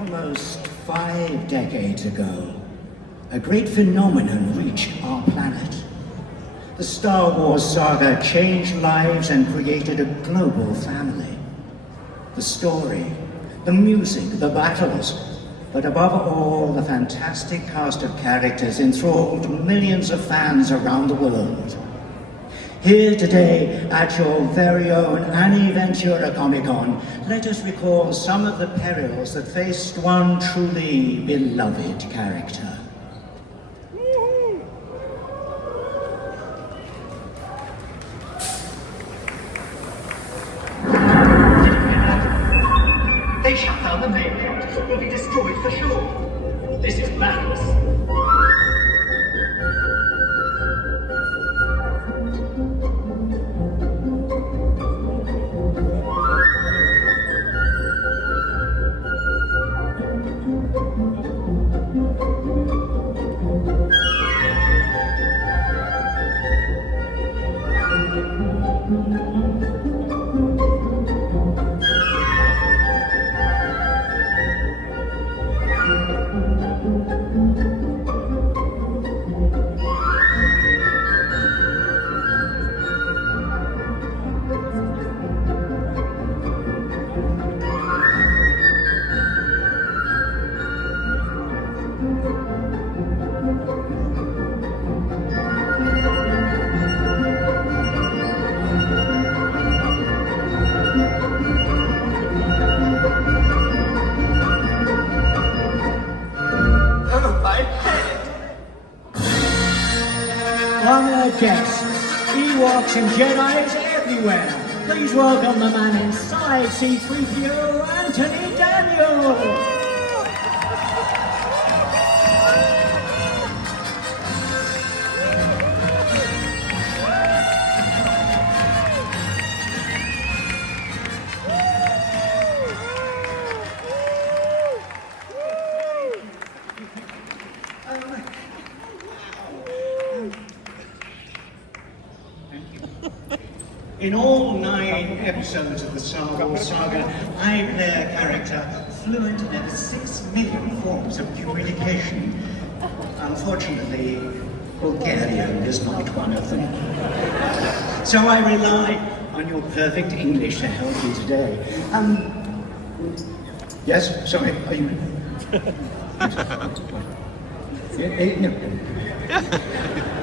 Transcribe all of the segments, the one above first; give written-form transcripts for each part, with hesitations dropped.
Almost 5 decades ago, a great phenomenon reached our planet. The Star Wars saga changed lives and created a global family. The story, the music, the battles, but above all, the fantastic cast of characters enthralled millions of fans around the world. Here today at your very own aniventure Comic-Con, let us recall some of the perils that faced one truly beloved character. They shut down the main plant. It will be destroyed for sure. This is madness. Honored guests, Ewoks and Jedis everywhere. Please welcome the man inside C-3PO, Anthony Daniel. In all 9 episodes of the Star Wars saga, I play a character fluent in over 6 million forms of communication. Unfortunately, Bulgarian is not one of them. So I rely on your perfect English to help you today. Yes, sorry, are you...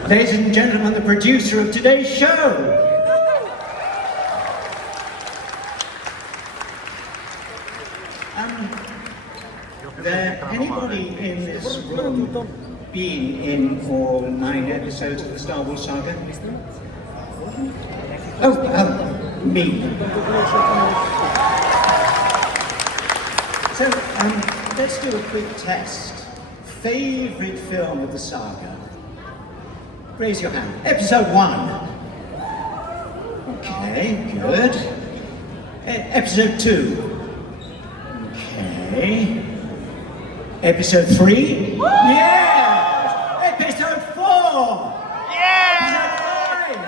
Ladies and gentlemen, the producer of today's show. Anybody in this room been in all 9 episodes of the Star Wars saga? Me. So, let's do a quick test. Favorite film of the saga? Raise your hand. Episode 1. Okay, good. Episode 2. Okay. Episode 3? Yeah! Episode 4? Yeah! Episode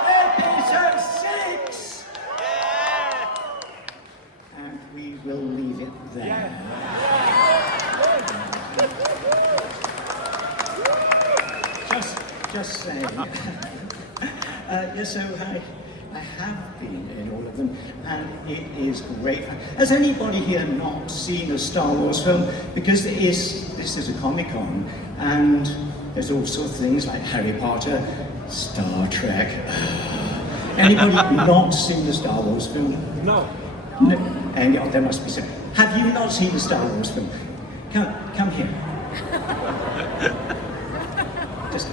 5? Episode 6? Yeah! And we will leave it there. Yeah. Just saying. So I have been in all of them, and it is great. Has anybody here not seen a Star Wars film? Because this is a Comic-Con, and there's all sorts of things like Harry Potter, Star Trek. Anybody not seen the Star Wars film? No. No. And there must be some. Have you not seen the Star Wars film? Come here. Just.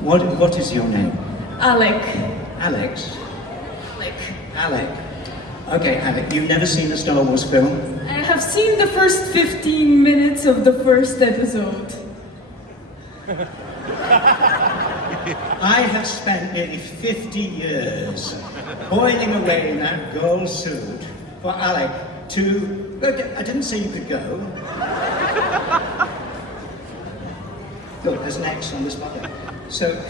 What is your name? Alec. Alex. Like, Alec. Okay, Alec, you've never seen a Star Wars film? I have seen the first 15 minutes of the first episode. I have spent nearly 50 years boiling away in that gold suit for Alec to... Look, I didn't say you could go. Good, there's an X on this button. So,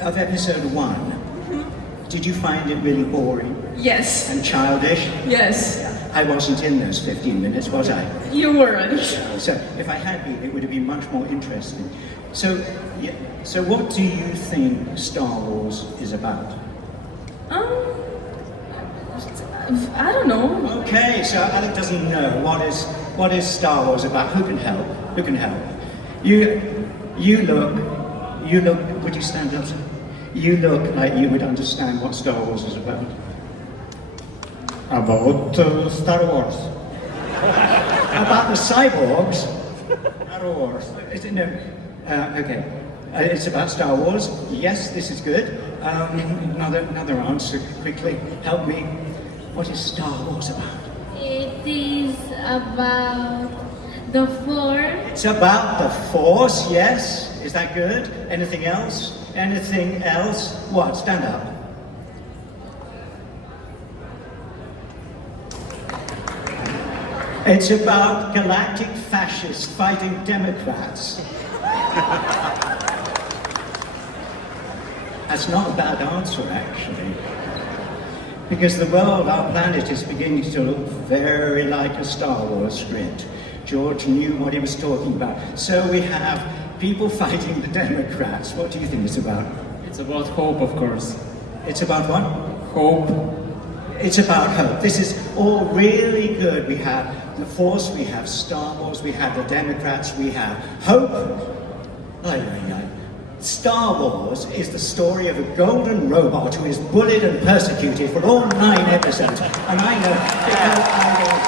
of episode 1, did you find it really boring Yes. and childish? Yes. I wasn't in those 15 minutes, was I? You weren't. So if I had been, it would have been much more interesting. So, yeah, so what do you think Star Wars is about? I don't know. Okay, so Alec doesn't know what is Star Wars about. Who can help? Who can help? You look. Would you stand up? You look like you would understand what Star Wars is about. About Star Wars. About the cyborgs. Star Wars. Is it, no. Okay. It's about Star Wars. Yes, this is good. Another answer quickly. Help me. What is Star Wars about? It is about the Force. It's about the Force, yes. Is that good? Anything else? Anything else? What? Stand up. It's about galactic fascists fighting Democrats. That's not a bad answer, actually. Because the world, our planet, is beginning to look very like a Star Wars script. George knew what he was talking about. So we have people fighting the Democrats. What do you think it's about? It's about hope, of course. It's about what? Hope. It's about hope. This is all really good. We have the Force, we have Star Wars, we have the Democrats, we have hope. Star Wars is the story of a golden robot who is bullied and persecuted for all 9 episodes. And I know because I know.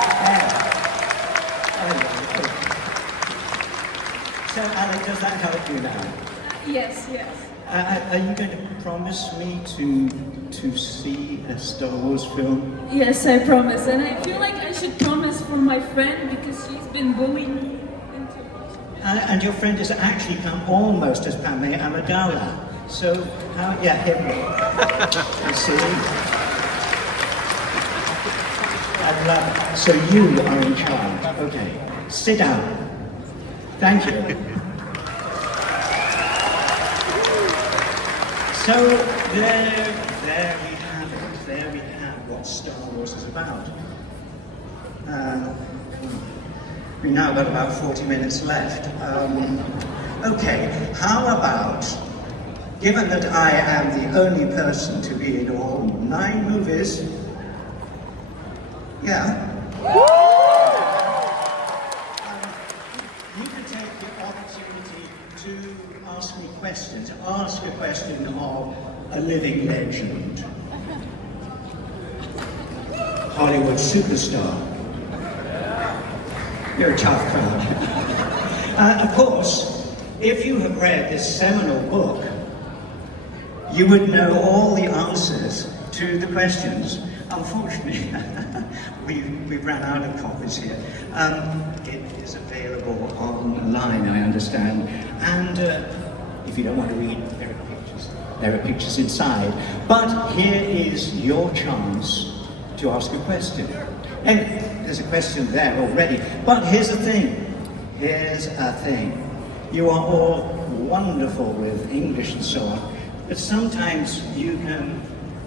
So, Alec, does that help you now? Yes, yes. Are you going to promise me to see a Star Wars film? Yes, I promise. And I feel like I should promise for my friend because she's been bullying me into And your friend has actually come almost as Padme Amidala. So, how, yeah, him. I see. I love it. So you are in charge. Okay. Sit down. Thank you. So, there we have it. There we have what Star Wars is about. We now got about 40 minutes left. Okay, how about, given that I am the only person to be in all 9 movies, yeah. You can take the opportunity to ask me questions. Ask a question of a living legend. Hollywood superstar. You're a tough crowd. Of course, if you have read this seminal book, you would know all the answers to the questions. Unfortunately, we've ran out of copies here. It is available online, I understand. And if you don't want to read, there are pictures. There are pictures inside. But here is your chance to ask a question. And there's a question there already. But here's the thing. Here's a thing. You are all wonderful with English and so on, but sometimes you can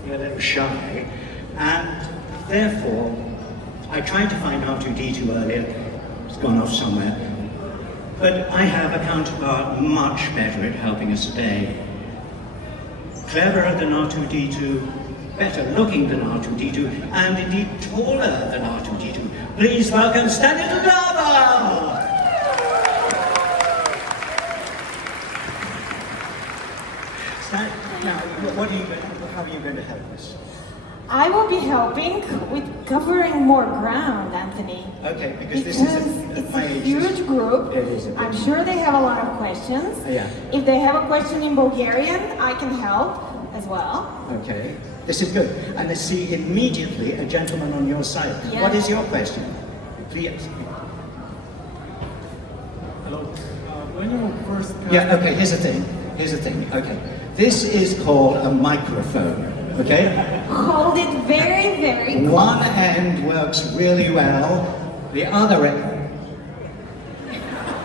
be a little shy, and therefore, I tried to find R2-D2 earlier. It's gone off somewhere. But I have a counterpart much better at helping us today. Cleverer than R2-D2, better looking than R2-D2, and indeed taller than R2-D2. Please welcome Stanislava! Now, how are you going to help us? I will be helping with covering more ground, Anthony. Okay, because this Because is it's my a age. huge group. It is a big I'm sure they have a lot of questions. Yeah. If they have a question in Bulgarian, I can help. as well. Okay, this is good. And I see immediately a gentleman on your side. Yeah. What is your question? Please. Hello. When you first cast... Yeah, okay, here's the thing. Okay. This is called a microphone, okay? Hold it very, very close. One end works really well, the other end.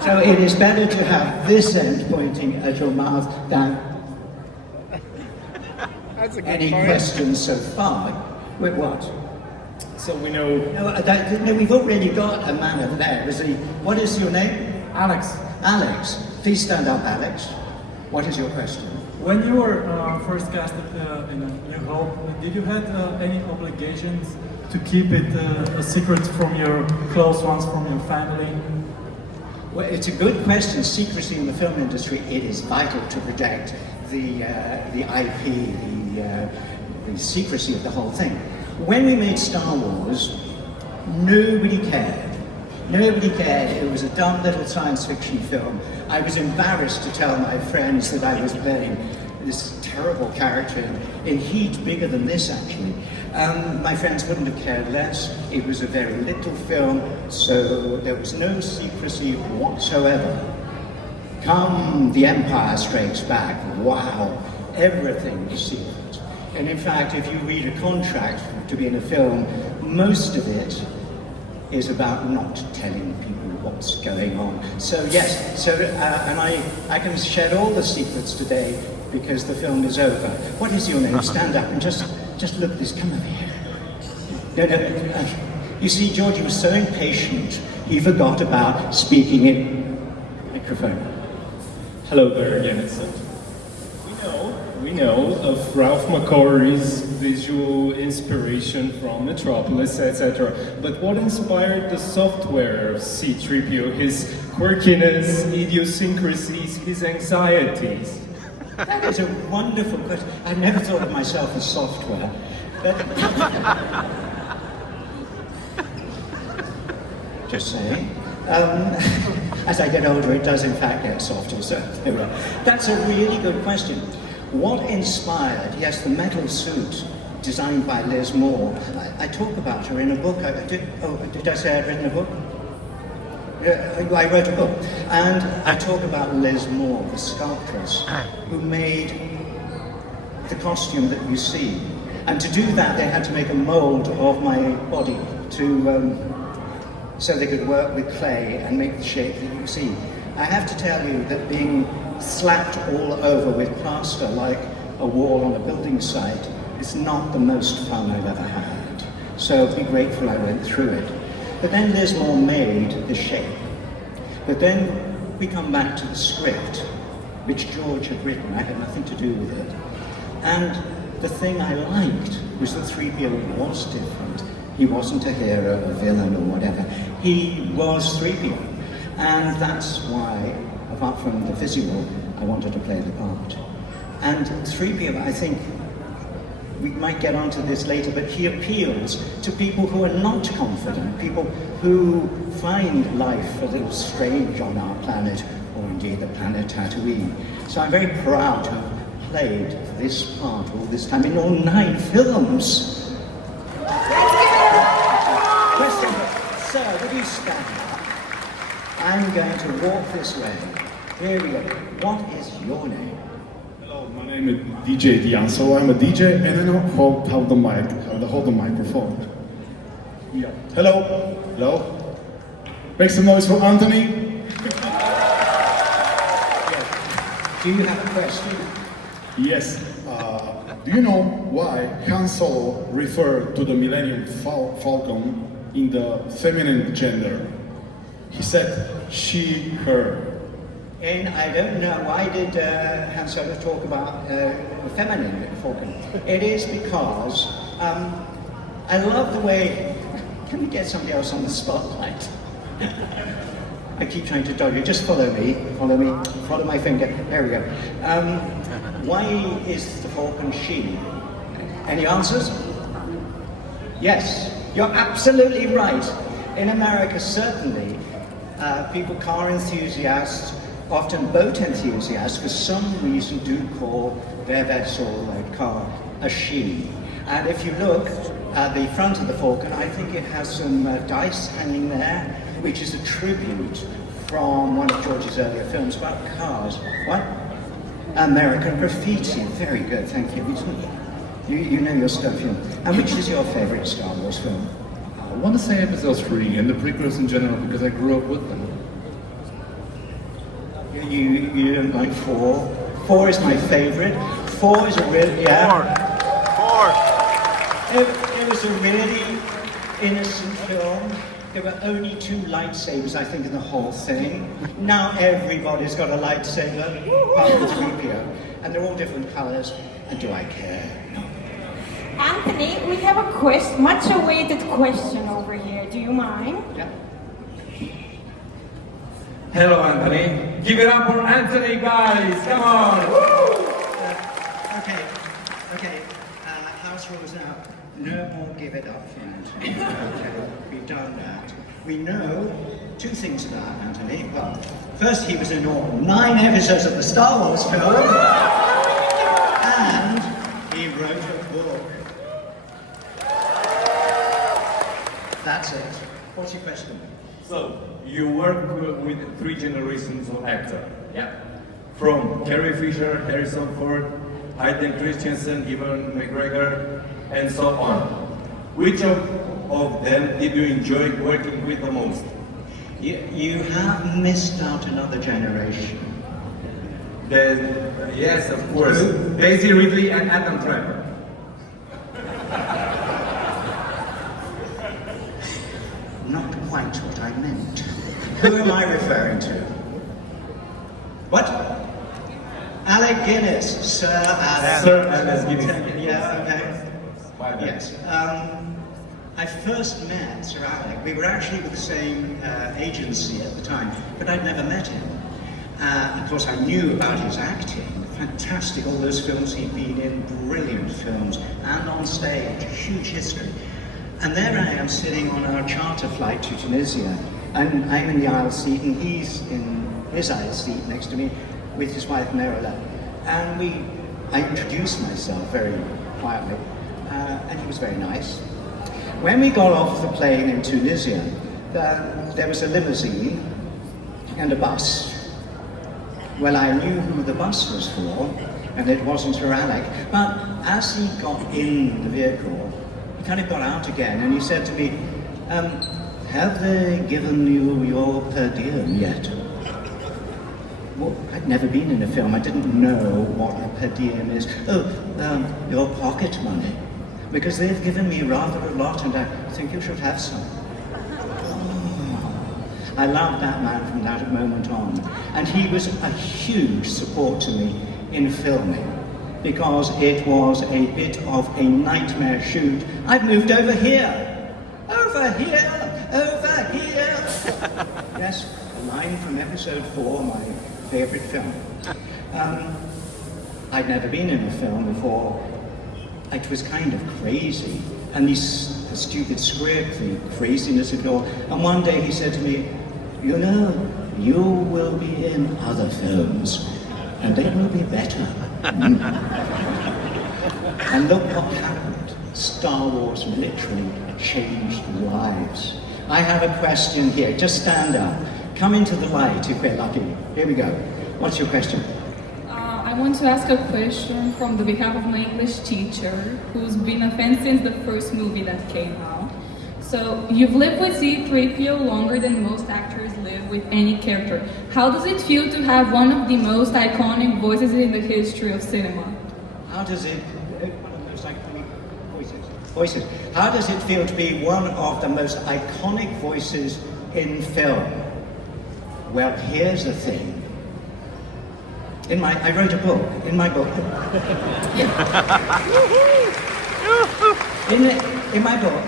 So it is better to have this end pointing at your mouth than. That's a good Any point. questions so far? With what? So we know... No, we've already got a man over there. What is your name? Alex, Alex. Please stand up, Alex. What is your question? when you were first casted in New Hope, did you have any obligations to keep it a secret from your close ones, from your family? Well, it's a good question. Secrecy in the film industry, it is vital to protect the IP, the secrecy of the whole thing. When we made Star Wars, nobody cared. Nobody cared. It was a dumb little science fiction film. I was embarrassed to tell my friends that I was playing this terrible character in heat bigger than this, actually. My friends wouldn't have cared less. It was a very little film, so there was no secrecy whatsoever. Come The Empire Strikes Back, wow, everything was secret. And in fact, if you read a contract to be in a film, most of it is about not telling people what's going on. So yes, and I can shed all the secrets today because the film is over. What is your name? Stand up and just look at this, come over here. No, you see, George, he was so impatient, he forgot about speaking in microphone. Hello there again. We know of Ralph McQuarrie's visual inspiration from Metropolis, etc. But what inspired the software of C-3PO? His quirkiness, idiosyncrasies, his anxieties? That is a wonderful question. I never thought of myself as software. But just saying. As I get older, it does in fact get softer, so there we are. That's a really good question. What inspired, yes, the metal suit designed by Liz Moore. I talk about her in a book. Did I say I'd written a book? Yeah, I wrote a book. And I talk about Liz Moore, the sculptress, who made the costume that you see. And to do that, they had to make a mold of my body so they could work with clay and make the shape that you see. I have to tell you that being slapped all over with plaster like a wall on a building site is not the most fun I've ever had. So be grateful I went through it. But then Liz Moore made the shape. But then we come back to the script, which George had written. I had nothing to do with it. And the thing I liked was that 3PO was different. He wasn't a hero, a villain, or whatever. He was 3PO. And that's why, apart from the visual, I wanted to play the part. And 3PO, I think, we might get onto this later, but he appeals to people who are not confident, people who find life a little strange on our planet, or indeed the planet Tatooine. So I'm very proud to have played this part all this time in all 9 films. Question, sir, would you stand up? I'm going to walk this way. Here we go. What is your name? Hello, my name is DJ Dian. So I'm a DJ and I know how to hold the microphone. Yeah. Hello. Hello. Make some noise for Anthony. Do you have a question? Yes. Do you know why Han Solo referred to the Millennium Falcon in the feminine gender? He said she, her. And I don't know, why did Han Solo talk about feminine falcon? It is because I love the way, can we get somebody else on the spotlight? I keep trying to dodge it, just follow me, follow my finger, there we go. Why is the falcon she? Any answers? Yes, you're absolutely right. In America, certainly, car enthusiasts Often boat enthusiasts, for some reason, do call their vessel, their car, a she. And if you look at the front of the Falcon, I think it has some dice hanging there, which is a tribute from one of George's earlier films about cars. What? American Graffiti. Very good, thank you. You know your stuff, you. And which is your favorite Star Wars film? I want to say Episode 3 and the prequels in general because I grew up with them. You don't like 4? 4 is my favorite. 4 is a really, yeah. 4. It was a really innocent film. There were only 2 lightsabers, I think, in the whole thing. Now everybody's got a lightsaber, apart from 3PO. And they're all different colors. And do I care? No. Anthony, we have a much awaited question over here. Do you mind? Yeah. Hello, Anthony. Give it up for Anthony, guys. Come on. Woo! Okay. House rules now. No more give it up for Anthony. Okay, we've done that. We know 2 things about Anthony. Well, first, he was in all 9 episodes of the Star Wars film. And he wrote a book. That's it. What's your question? So, you work with 3 generations of actors. Yeah. From Carrie Fisher, Harrison Ford, Hayden Christensen, Ewan McGregor, and so on. Which of them did you enjoy working with the most? You have missed out another generation. Yes, of course. Daisy Ridley and Adam Driver. Not quite what I meant. Who am I referring to? What? Alec Guinness, Sir Alec. Sir Alec Guinness. Yeah, okay. Yes. I first met Sir Alec. We were actually with the same agency at the time, but I'd never met him. Of course, I knew about his acting. Fantastic, all those films he'd been in, brilliant films, and on stage, huge history. And there I am sitting on our charter flight to Tunisia, and I'm in the aisle seat, and he's in his aisle seat next to me with his wife Merila. And I introduced myself very quietly, and he was very nice. When we got off the plane in Tunisia, there was a limousine and a bus. Well, I knew who the bus was for, and it wasn't Sir Alec. But as he got in the vehicle, he kind of got out again, and he said to me, have they given you your per diem yet? Well, I'd never been in a film. I didn't know what a per diem is. Oh, your pocket money. Because they've given me rather a lot, and I think you should have some. I loved that man from that moment on. And he was a huge support to me in filming, because it was a bit of a nightmare shoot. I've moved over here. Over here. Yes, a line from episode 4, my favorite film. I'd never been in a film before. It was kind of crazy. And the stupid script, the craziness of it all. And one day he said to me, you know, you will be in other films, and they will be better. And look what happened. Star Wars literally changed lives. I have a question here. Just stand up. Come into the light if we're lucky. Here we go. What's your question? I want to ask a question from the behalf of my English teacher, who's been a fan since the first movie that came out. So, you've lived with C-3PO longer than most actors live with any character. How does it feel to have one of the most iconic voices in the history of cinema? How does it... one of the most iconic voices. How does it feel to be one of the most iconic voices in film? Well, here's the thing. I wrote a book. In my book... in my book,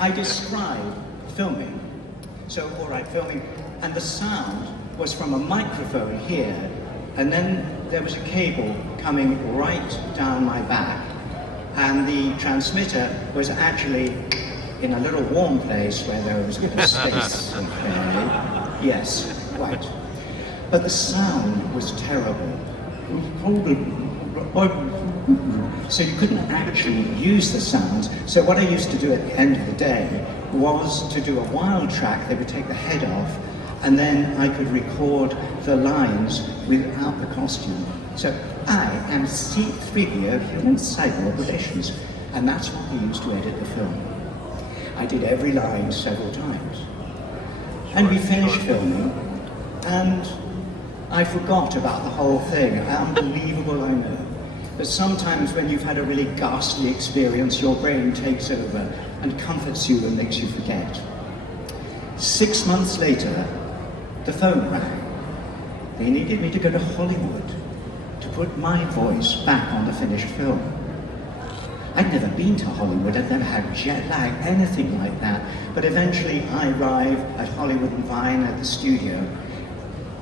I describe filming. So, all right, filming, and the sound was from a microphone here, and then there was a cable coming right down my back, and the transmitter was actually in a little warm place where there was a bit of space. Okay. Yes, right. but the sound was terrible. So you couldn't actually use the sounds. So what I used to do at the end of the day was to do a wild track. They would take the head off, and then I could record the lines without the costume. So I am C-3PO Human Cyborg Relations, and that's what we used to edit the film. I did every line several times. And we finished filming, and I forgot about the whole thing. Unbelievable, I know. But sometimes when you've had a really ghastly experience, your brain takes over and comforts you and makes you forget. 6 months later, the phone rang. They needed me to go to Hollywood to put my voice back on the finished film. I'd never been to Hollywood, I'd never had jet lag, anything like that. But eventually I arrive at Hollywood and Vine at the studio,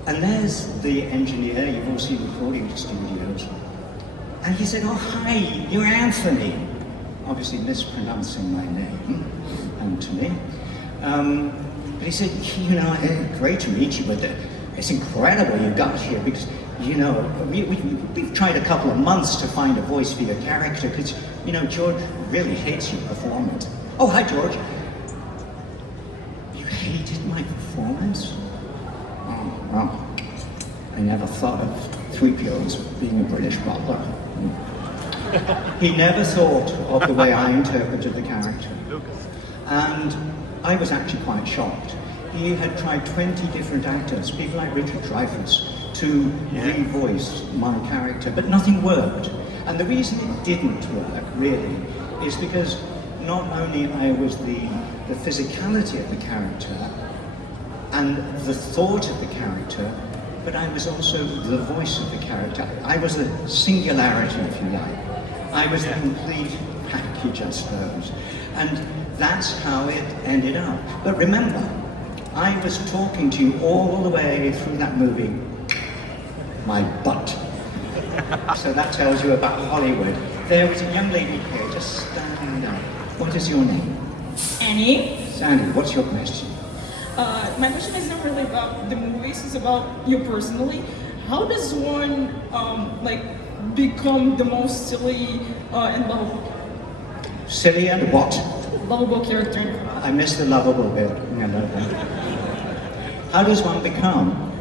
and there's the engineer, you've all seen recording studios, and he said, "Oh, hi, you're Anthony." Obviously mispronouncing my name, Anthony. But he said, "You know, great to meet you, but it's incredible you got here because, you know, we've tried a couple of months to find a voice for your character because, you know, George really hates your performance." "Oh, hi, George." "You hated my performance?" "Oh, well, I never thought of 3PO as being a British butler." He never thought of the way I interpreted the character. And I was actually quite shocked. He had tried 20 different actors, people like Richard Dreyfuss, to re-voice my character, but nothing worked. And the reason it didn't work, really, is because not only I was the physicality of the character and the thought of the character, but I was also the voice of the character. I was the singularity, if you like. I was the complete package, I suppose. And that's how it ended up. But remember, I was talking to you all the way through that movie, my butt. So that tells you about Hollywood. There was a young lady here just standing up. What is your name? Annie? Sandy, what's your question? My question is not really about the movies, it's about you personally. How does one, become the most silly and lovable? Silly and what? Lovable character. I missed the lovable bit. How does one become?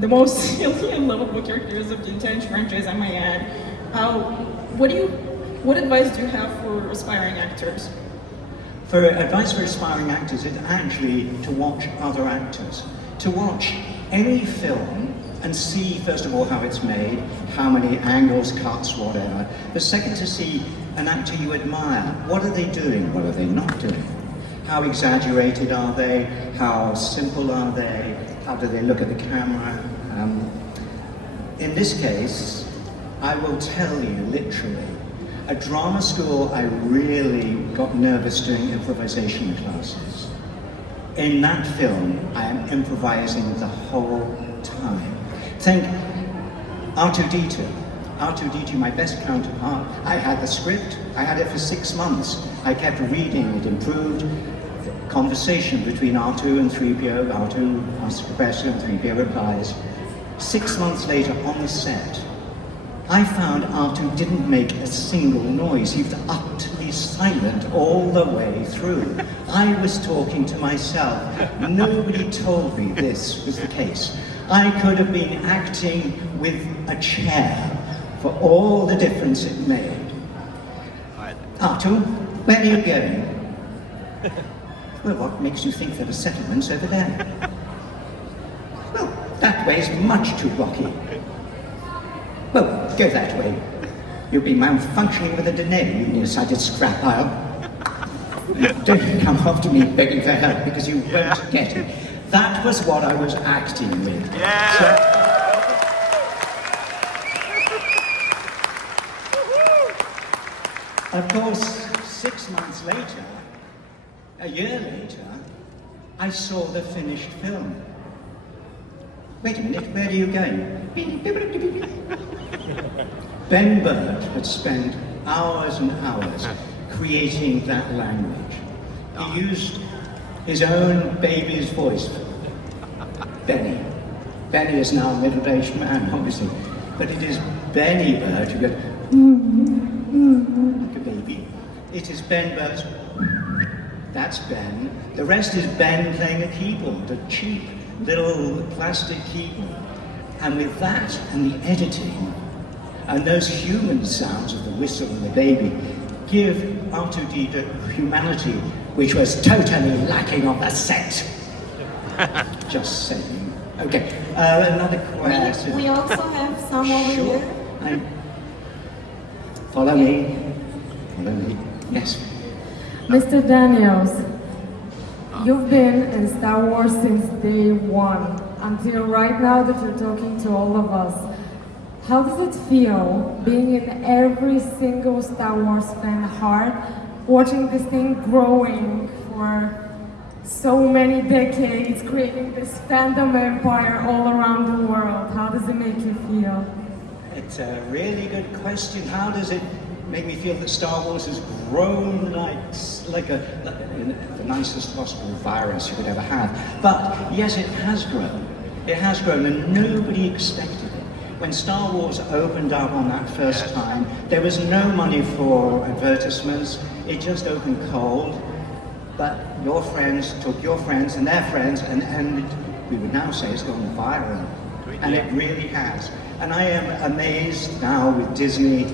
The most silly and lovable characters of the entire franchise, I might add. What advice do you have for aspiring actors? For advice for aspiring actors is actually to watch other actors. To watch any film and see, first of all, how it's made, how many angles, cuts, whatever. But second, to see an actor you admire. What are they doing? What are they not doing? How exaggerated are they? How simple are they? How do they look at the camera? In this case, I will tell you literally, at drama school, I really got nervous doing improvisation classes. In that film, I am improvising the whole time. Think R2-D2. R2-D2, my best counterpart. I had the script, I had it for 6 months. I kept reading, it improved. The conversation between R2 and 3PO, R2 asks a question and 3PO replies. 6 months later on the set, I found R2 didn't make a single noise. He was utterly silent all the way through. I was talking to myself. Nobody told me this was the case. I could have been acting with a chair for all the difference it made. R2, where are you going? Well, what makes you think there are settlements over there? Well, that way's much too rocky. Well, go that way. You'll be malfunctioning with a denay, you nearsighted scrap pile. Don't come after me begging for help because you won't get it. That was what I was acting with. Yeah. Of course, 6 months later, a year later, I saw the finished film. Wait a minute, where are you going? Ben Burt had spent hours and hours creating that language. He used his own baby's voice. Benny. Benny is now a middle-aged man, obviously. But it is Benny Bird who goes, like a baby. It is Ben Bird. That's Ben. The rest is Ben playing a keyboard, a cheap little plastic keyboard. And with that and the editing and those human sounds of the whistle and the baby give R2D2 humanity, which was totally lacking on the set. Just saying. Okay, another question. We also have some over Sure. here. Follow me. Follow me. Yes. Mr. Daniels, you've been in Star Wars since day one, until right now that you're talking to all of us. How does it feel being in every single Star Wars fan heart, watching this thing growing for so many decades, creating this fandom empire all around the world? How does it make you feel? It's a really good question. How does it make me feel that Star Wars has grown like the nicest possible virus you could ever have? But yes, it has grown. It has grown, and nobody expected it. When Star Wars opened up on that first time, there was no money for advertisements. It just opened cold. But your friends took your friends and their friends, and we would now say it's gone viral. And it really has. And I am amazed now with Disney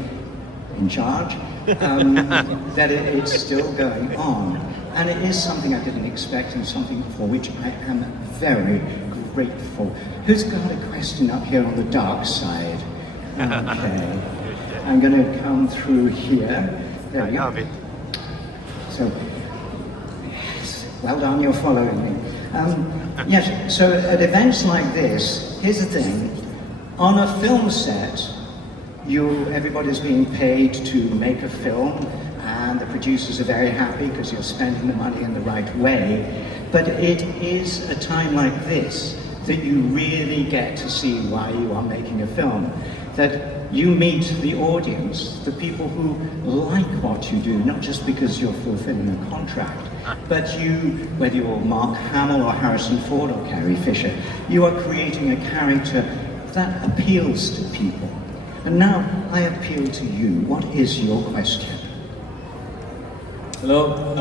in charge that it's still going on. And it is something I didn't expect, and something for which I am very grateful. Who's got a question up here on the dark side? Okay. I'm going to come through here. There we go. So, yes, well done, you're following me. Yes, so at events like this, here's the thing. On a film set, everybody's being paid to make a film, and the producers are very happy because you're spending the money in the right way. But it is a time like this that you really get to see why you are making a film. That you meet the audience, the people who like what you do, not just because you're fulfilling a contract, but you, whether you're Mark Hamill or Harrison Ford or Carrie Fisher, you are creating a character that appeals to people. And now I appeal to you. What is your question? Hello.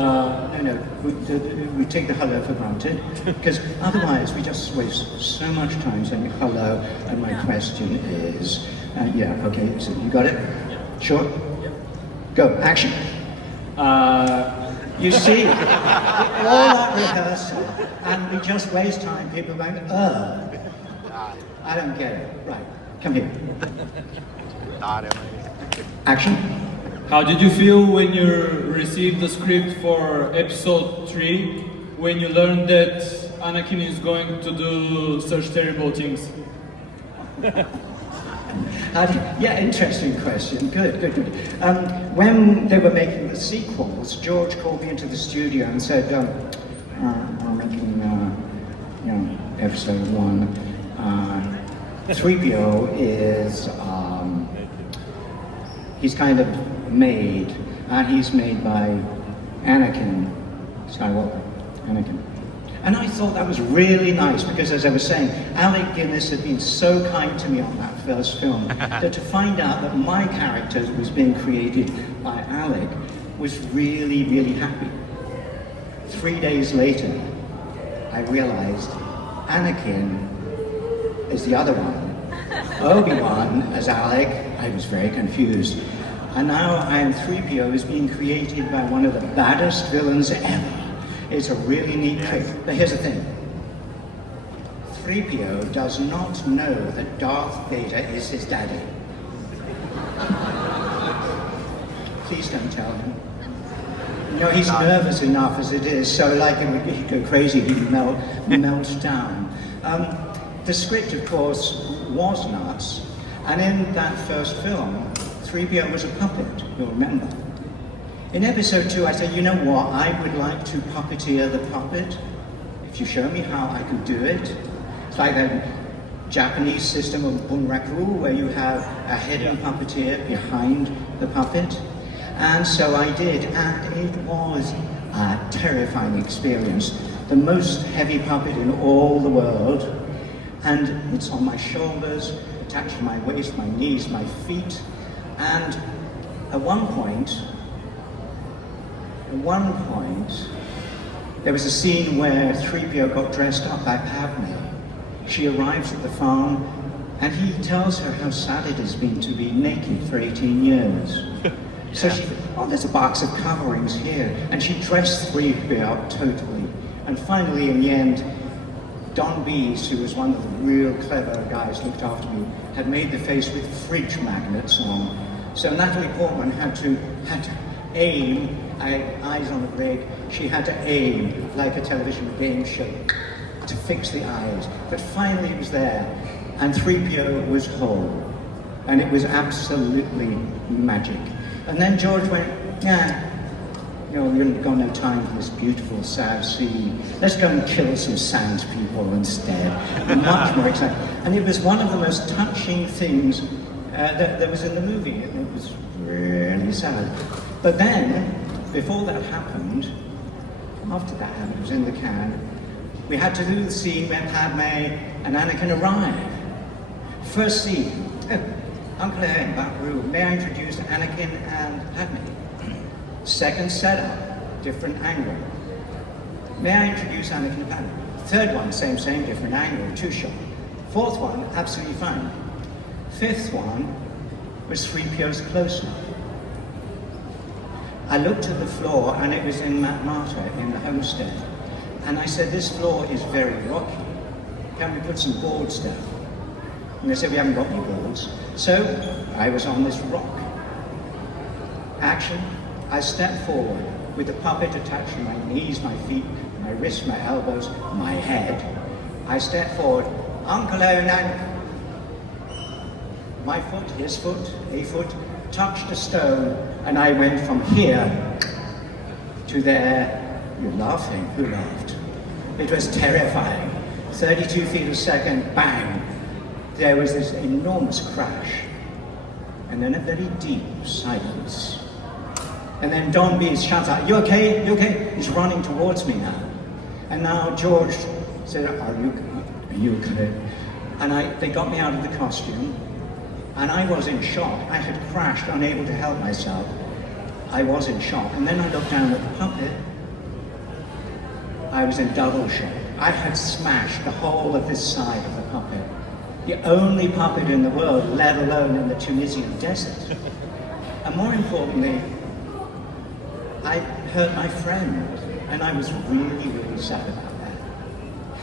No, we take the hello for granted, because otherwise we just waste so much time saying hello, and my question is, yeah, okay, so you got it? Sure? Go, action. You see, all that rehearsal, and we just waste time, people going, I don't get it. Right, come here. Action. How did you feel when you received the script for episode 3, when you learned that Anakin is going to do such terrible things? Yeah, interesting question. Good. When they were making the sequels, George called me into the studio and said, I'm making, episode 1. 3PO is, he's kind of made, and he's made by Anakin Skywalker. And I thought that was really nice, because as I was saying, Alec Guinness had been so kind to me on that first film, that to find out that my character was being created by Alec was really, really happy. 3 days later, I realized Anakin is the other one. Obi-Wan as Alec, I was very confused. And now I am 3PO is being created by one of the baddest villains ever. It's a really neat trick. But here's the thing. 3PO does not know that Darth Vader is his daddy. Please don't tell him. He's nervous enough as it is, so like he'd go crazy, he'd melt down. The script, of course, was nuts, and in that first film, 3PO was a puppet, you'll remember. In episode 2, I said, you know what, I would like to puppeteer the puppet. If you show me how I can do it. It's like a Japanese system of bunraku, where you have a hidden puppeteer behind the puppet. And so I did, and it was a terrifying experience. The most heavy puppet in all the world. And it's on my shoulders, attached to my waist, my knees, my feet. And at one point, there was a scene where 3PO got dressed up by Padme. She arrives at the farm, and he tells her how sad it has been to be naked for 18 years. So she thought, oh, there's a box of coverings here. And she dressed 3PO up totally. And finally, in the end, Don Bees, who was one of the real clever guys who looked after me, had made the face with fridge magnets on. So Natalie Portman had to aim, eyes on the leg, she had to aim like a television game show to fix the eyes. But finally it was there, and 3PO was whole. And it was absolutely magic. And then George went, yeah, we've got no time for this beautiful, sad scene. Let's go and kill some sand people instead. Much more exciting. And it was one of the most touching things that was in the movie. It was really sad. But then, before that happened, after that happened, it was in the can, we had to do the scene where Padme and Anakin arrive. First scene, Uncle Aaron, back room, may I introduce Anakin and Padme? Second setup, different angle. May I introduce Anakin and Padme? Third one, same, different angle, two shot. Fourth one, absolutely fine. Fifth one was 3PO's close-up. I looked at the floor, and it was in Matmata, in the homestead. And I said, this floor is very rocky. Can we put some boards down? And they said, we haven't got any boards. So I was on this rock. Action. I stepped forward with the puppet attached to my knees, my feet, my wrists, my elbows, my head. I stepped forward. Uncle Onan. My foot, his foot, a foot, touched a stone, and I went from here to there. You're laughing. Who laughed? It was terrifying. 32 feet a second, bang. There was this enormous crash, and then a very deep silence. And then Don Bees shouts out, you okay? You okay? He's running towards me now. And now George said, are you okay? And they got me out of the costume, and I was in shock. I had crashed, unable to help myself. I was in shock. And then I looked down at the puppet. I was in double shock. I had smashed the whole of this side of the puppet. The only puppet in the world, let alone in the Tunisian desert. And more importantly, I hurt my friend, and I was really, really sad about that.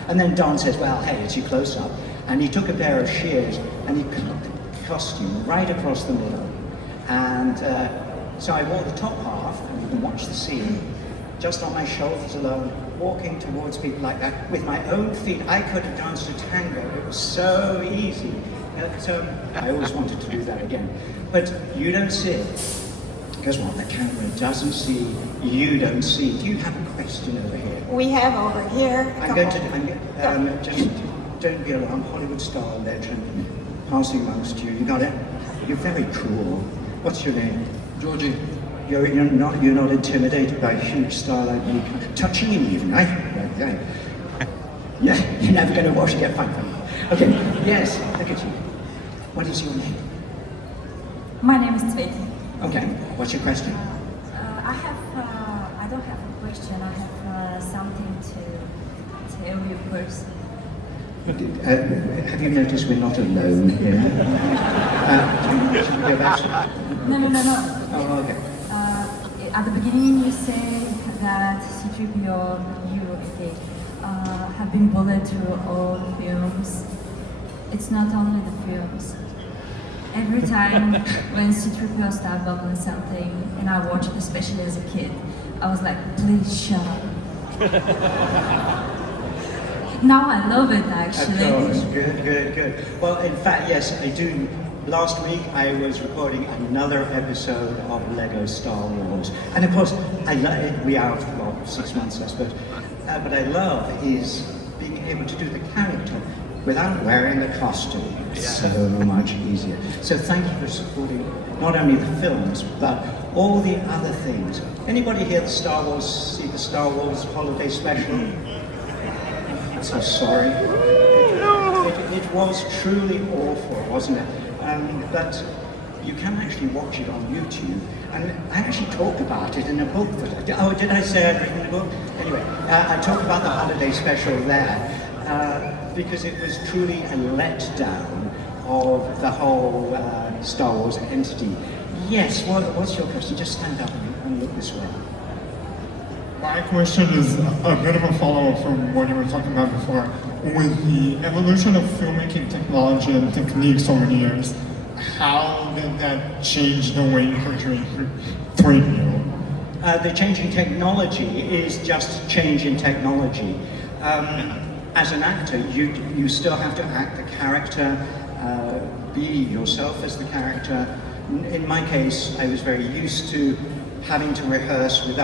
And then Don says, well, hey, it's your close-up. And he took a pair of shears, and he cut the costume right across the middle. And so I wore the top half, and you can watch the scene, just on my shoulders alone, walking towards people like that with my own feet. I could have danced a tango. It was so easy. So I always wanted to do that again. But you don't see it. Because what the camera doesn't see, you don't see. Do you have a question over here? We have over here. Just don't be alarmed. Hollywood star legend passing amongst you. You got it? You're very cool. What's your name? Georgie. You're not intimidated by a huge star like me, touching him even, right? Right. Yeah, you're never going to wash and get fine from me. Okay, yes, look at you. What is your name? My name is Sveti. Okay, what's your question? I don't have a question, I have something to tell you first. Have you noticed we're not alone here? Should we go back? No. Oh, okay. At the beginning you said that C-3PO, have been bullied through all films. It's not only the films. Every time when C-3PO started bubbling something, and I watched it especially as a kid, I was like, please shut up. Now I love it actually. Of course, good. Well, in fact, yes, I do. Last week I was recording another episode of Lego Star Wars. And of course, I love it. We are for 6 months, I suppose. But I love is being able to do the character without wearing the costume. It's so much easier. So thank you for supporting not only the films, but all the other things. Anybody here see the Star Wars holiday special? I'm so sorry. it was truly awful, wasn't it? But you can actually watch it on YouTube. And I actually talk about it in a book that did I say I'd written a book? Anyway, I talk about the holiday special there because it was truly a letdown of the whole Star Wars entity. Yes, what's your question? Just stand up and look this way. My question is a bit of a follow-up from what you were talking about before. With the evolution of filmmaking technology and techniques over the years, how did that change the way you portray 3PO? The change in technology is just change in technology. As an actor, you still have to act the character, be yourself as the character. In my case, I was very used to having to rehearse with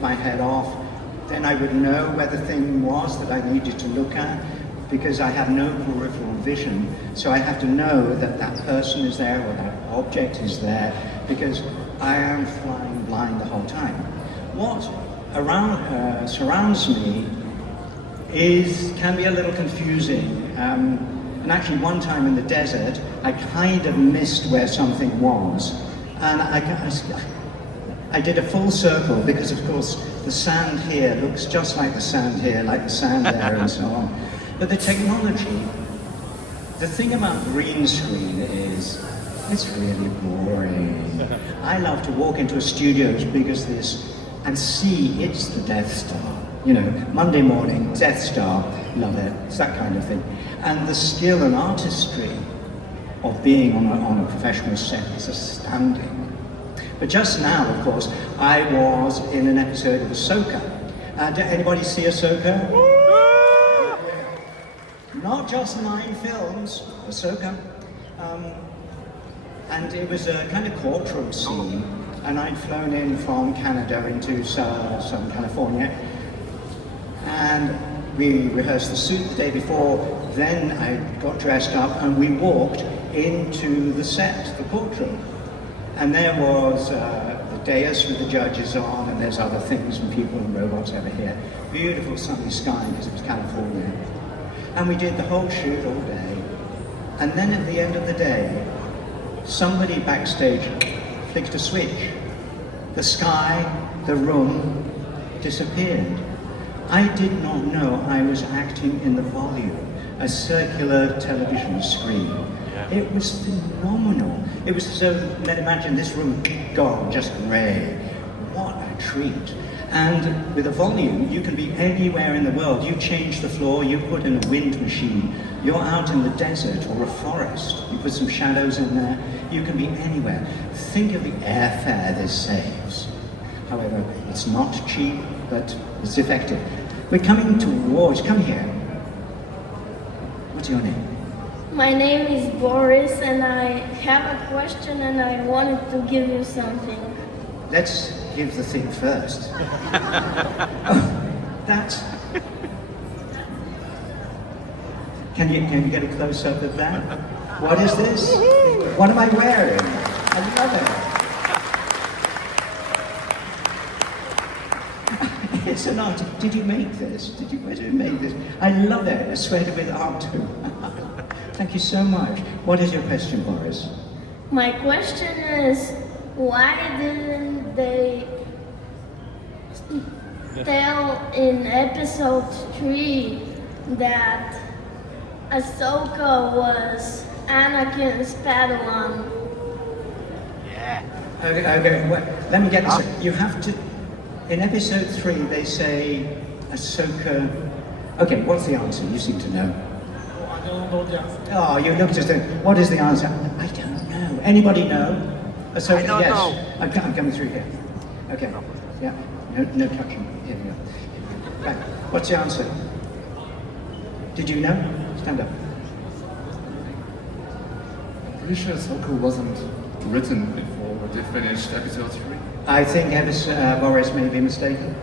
my head off. Then I would know where the thing was that I needed to look at, because I have no peripheral vision. So I have to know that that person is there or that object is there, because I am flying blind the whole time. What surrounds me can be a little confusing. And actually one time in the desert, I kind of missed where something was. And I did a full circle because, of course, the sand here looks just like the sand here, like the sand there, and so on. But the technology, the thing about green screen is, it's really boring. I love to walk into a studio as big as this and see it's the Death Star. You know, Monday morning, Death Star, love it. It's that kind of thing. And the skill and artistry of being on a professional set is astounding. But just now, of course, I was in an episode of Ahsoka. Did anybody see Ahsoka? Not just 9 films, Ahsoka. And it was a kind of courtroom scene, and I'd flown in from Canada into Southern California, and we rehearsed the suit the day before. Then I got dressed up and we walked into the set, the courtroom. And there was the dais with the judges on, and there's other things and people and robots over here. Beautiful sunny sky because it was California. And we did the whole shoot all day. And then at the end of the day, somebody backstage flicked a switch. The sky, the room disappeared. I did not know I was acting in the volume, a circular television screen. It was phenomenal. It was so, imagine this room gone, just grey. What a treat. And with a volume, you can be anywhere in the world. You change the floor, you put in a wind machine, you're out in the desert or a forest, you put some shadows in there, you can be anywhere. Think of the airfare this saves. However, it's not cheap, but it's effective. We're coming towards, come here. What's your name? My name is Boris, and I have a question, and I wanted to give you something. Let's give the thing first. Oh, that's... Can you get a close-up of that? What is this? What am I wearing? I love it. It's an art. Did you make this? Where did you make this? I love it. I swear to with art too. Thank you so much. What is your question, Boris? My question is, why didn't they tell in episode 3 that Ahsoka was Anakin's Padawan? Yeah. Okay, well, let me get this. You have to... In episode 3, they say Ahsoka... Okay, what's the answer? You seem to know. I don't know the answer. Oh, you looked as if... What is the answer? I don't know. Anybody know? Ahsoka, I don't yes. know. I'm coming through here. Okay. Yeah. No touching. Here we go. Right. What's the answer? Did you know? Stand up. I'm pretty sure Ahsoka wasn't written before they finished episode 3. I think Boris may be mistaken.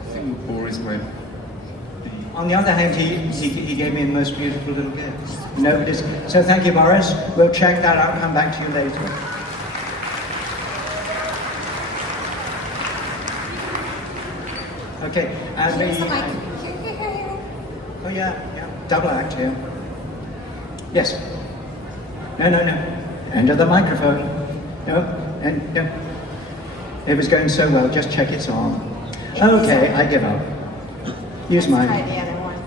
I think Boris might be. On the other hand, he gave me the most beautiful little gift. Nobody's. So thank you, Boris. We'll check that out and come back to you later. Okay. And Here's the the, mic. Here. oh yeah. Double act here. Yes. No, no, no. End of the microphone. No, and no. It was going so well, just check it's on. Okay, I give up. Use mine. Try the other one.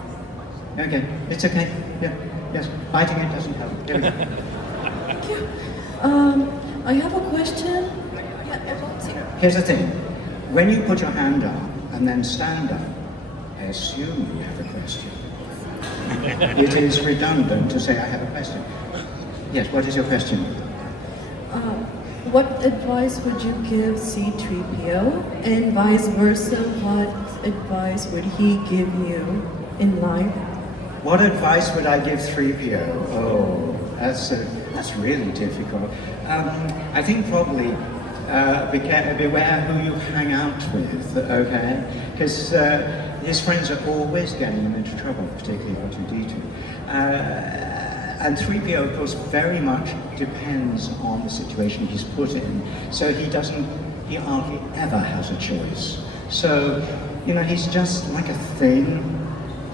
Okay, it's okay. Yeah, yes. Biting it doesn't help. Here we go. Thank you. I have a question. Here's the thing. When you put your hand up and then stand up, I assume you have a question. It is redundant to say I have a question. Yes, what is your question? What advice would you give C-3PO, and vice versa, what advice would he give you in life? What advice would I give 3PO? Oh, that's really difficult. I think probably beware who you hang out with, okay? Because his friends are always getting him into trouble, particularly R2-D2. And 3PO, of course, very much depends on the situation he's put in. So he hardly ever has a choice. So, you know, he's just like a thing.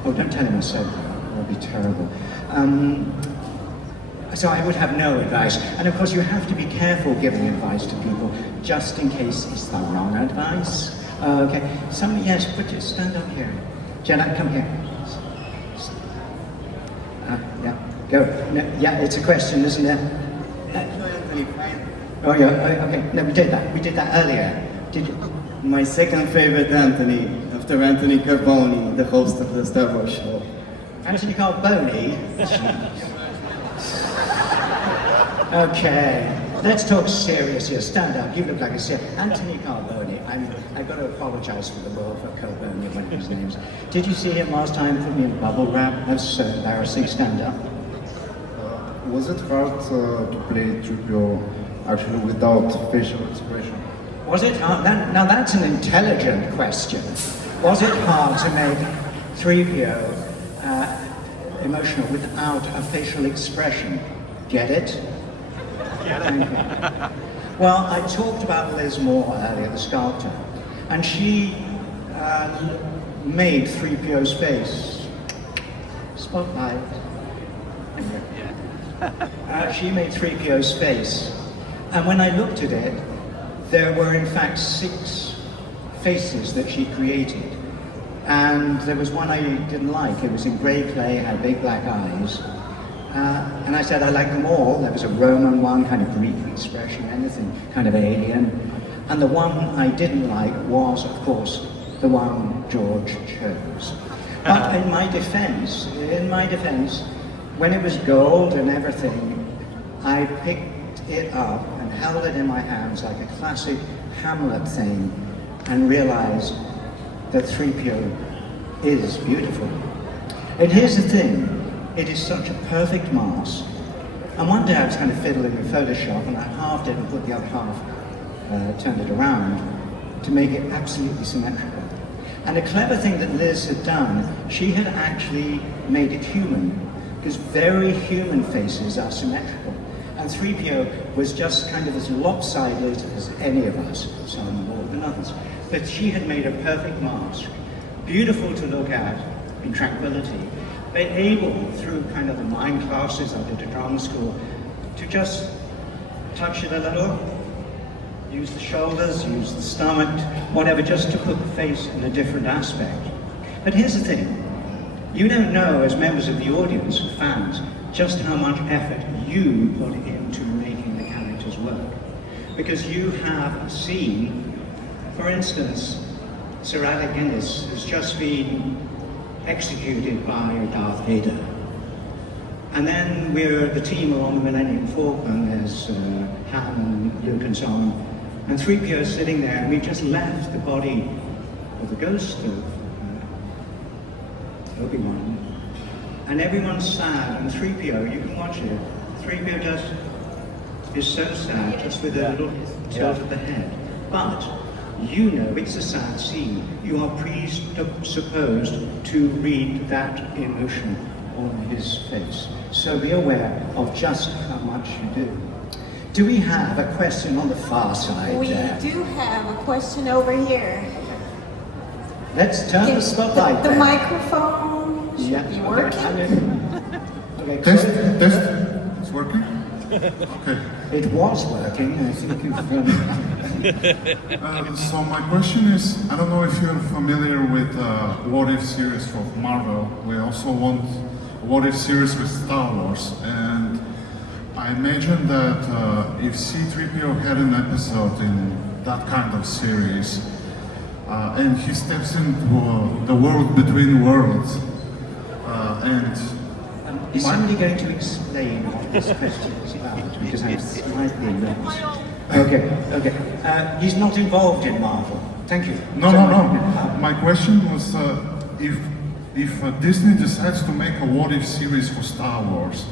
Oh, don't tell him I said that, that would be terrible. So I would have no advice. And of course, you have to be careful giving advice to people, just in case it's the wrong advice. Okay, yes, but just stand up here. Jenna, come here. Yeah. Go. No, yeah, it's a question, isn't it? Oh, yeah. Okay. No, we did that. We did that earlier. Did you? My second favorite Anthony, after Anthony Carboni, the host of the Star Wars show. Anthony Carboni. Okay. Let's talk serious here. Stand up. You look like a serious. Anthony Carboni. I've got to apologise for the world for Carboni when his name's. Did you see him last time put me in bubble wrap? That's embarrassing. Stand up. Was it hard to play 3PO actually without facial expression? Was it hard? Now that's an intelligent question. Was it hard to make 3PO emotional without a facial expression? Get it? Thank you. Well, I talked about Liz Moore earlier, the sculptor, and she made 3PO's face. Spotlight. She made 3PO's face, and when I looked at it, there were in fact 6 faces that she created, and there was one I didn't like. It was in grey clay, had big black eyes, and I said I like them all. There was a Roman one, kind of Greek expression, anything kind of alien, and the one I didn't like was, of course, the one George chose. But in my defense, when it was gold and everything, I picked it up and held it in my hands like a classic Hamlet thing and realized that 3PO is beautiful. And here's the thing, it is such a perfect mask. And one day I was kind of fiddling with Photoshop and I halved it and put the other half, turned it around to make it absolutely symmetrical. And a clever thing that Liz had done, she had actually made it human, because very human faces are symmetrical. And 3PO was just kind of as lopsided as any of us, some more than others. But she had made a perfect mask, beautiful to look at in tranquility, but able, through kind of the mind classes I did at drama school, to just touch it a little, use the shoulders, use the stomach, whatever, just to put the face in a different aspect. But here's the thing. You don't know, as members of the audience, fans, just how much effort you put into making the characters work. Because you have a scene, for instance, Sir Alec Guinness has just been executed by Darth Vader. And then we're the team along the Millennium Falcon, there's Han and Luke and so on, and 3PO is sitting there, and we've just left the body of the ghost of Obi-Wan, and everyone's sad, and 3PO, you can watch it, 3PO is so sad, just with a little tilt of the head. But you know it's a sad scene. You are presupposed to read that emotion on his face. So be aware of just how much you do. Do we have a question on the far side We there? do have a question over here. Let's turn the spotlight The there. microphone should be working. Okay, Test. It's working? Okay. It was working, I think you've... So my question is, I don't know if you're familiar with What If series of Marvel. We also want a What If series with Star Wars. And I imagine that if C-3PO had an episode in that kind of series, and he steps into the world between worlds, and is somebody going to explain what this question is about? Because I'm slightly nervous. Okay. He's not involved in Marvel. Thank you. No. My question was if Disney decides to make a What If series for Star Wars,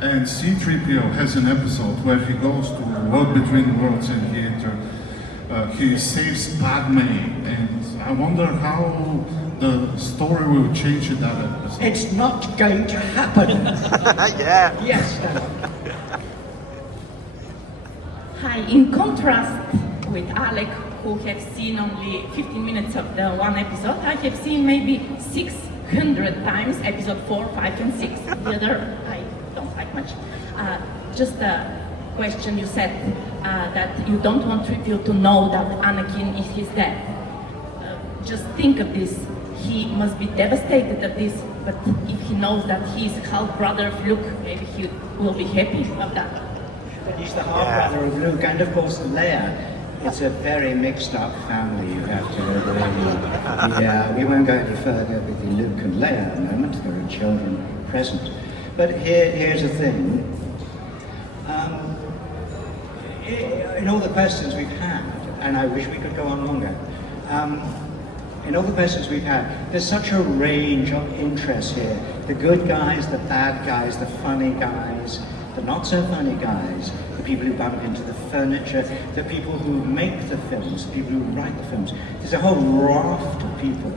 and C-3PO has an episode where he goes to the world between worlds and he saves Padme, and I wonder how the story will change in that episode. It's not going to happen. Yeah. Yes. Hi, in contrast with Alec, who have seen only 15 minutes of the one episode, I have seen maybe 600 times episode 4, 5, and 6. The other, I don't like much. Just a question, you said that you don't want people to know that Anakin is his dad. Just think of this. He must be devastated at this, but if he knows that he's half-brother of Luke, maybe he will be happy of that. But he's the half-brother of Luke, and of course Leia. It's a very mixed-up family, you have to agree. Yeah, we won't go any further with the Luke and Leia at the moment. There are children present. But here's the thing. In all the questions we've had, and I wish we could go on longer, in all the questions we've had, there's such a range of interests here. The good guys, the bad guys, the funny guys, the not so funny guys, the people who bump into the furniture, the people who make the films, the people who write the films. There's a whole raft of people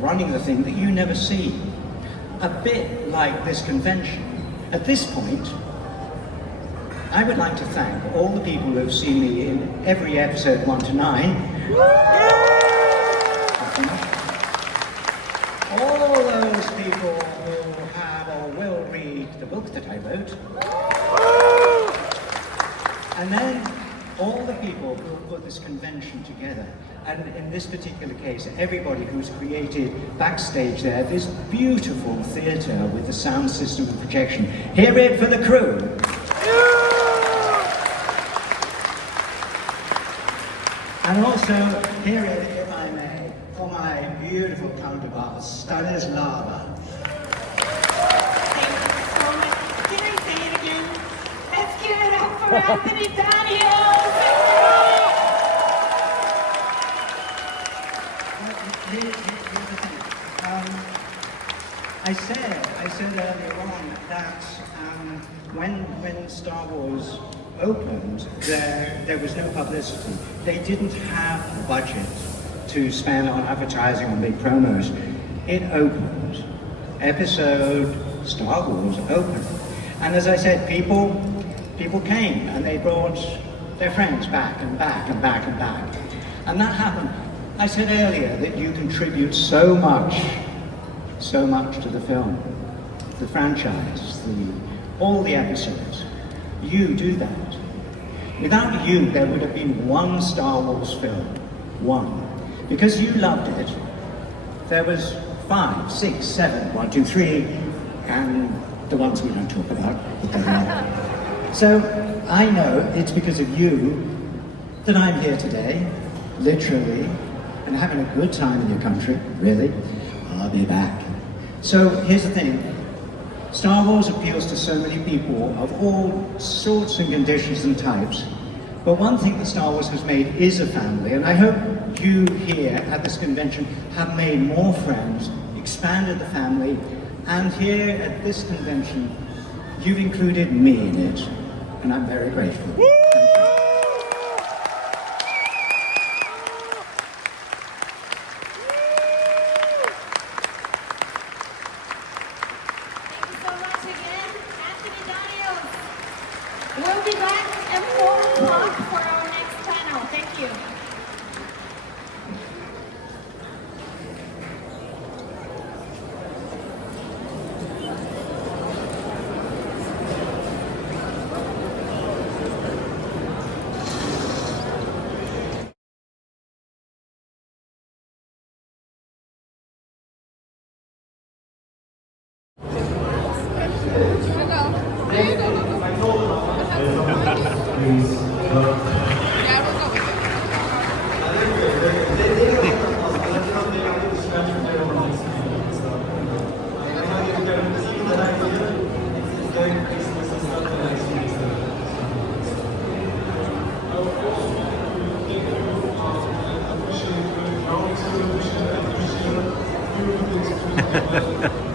running the thing that you never see. A bit like this convention. At this point, I would like to thank all the people who have seen me in every episode 1 to 9. All those people who have or will read the book that I wrote. And then all the people who put this convention together. And in this particular case, everybody who's created backstage there this beautiful theatre with the sound system and projection. Hear it for the crew. And also, hear it, if I may, for my beautiful counterpart, Stanislava. Thank you so much. Can I say it again? Let's give it up for Anthony Daniels! Here's the thing. I said earlier on that when Star Wars opened, there was no publicity. They didn't have the budget to spend on advertising on big promos. It opened. Star Wars opened. And as I said, people came and they brought their friends back and back and back and back. And that happened. I said earlier that you contribute so much to the film, the franchise, all the episodes. You do that. Without you, there would have been one Star Wars film. One. Because you loved it, there was 5, 6, 7, 1, 2, 3, and the ones we don't talk about. So I know it's because of you that I'm here today, literally, and having a good time in your country, really. I'll be back. So here's the thing. Star Wars appeals to so many people of all sorts and conditions and types. But one thing that Star Wars has made is a family, and I hope you here at this convention have made more friends, expanded the family, and here at this convention, you've included me in it, and I'm very grateful. Thank you. We'll be back at 4 o'clock for our next panel. Thank you. Ha ha ha.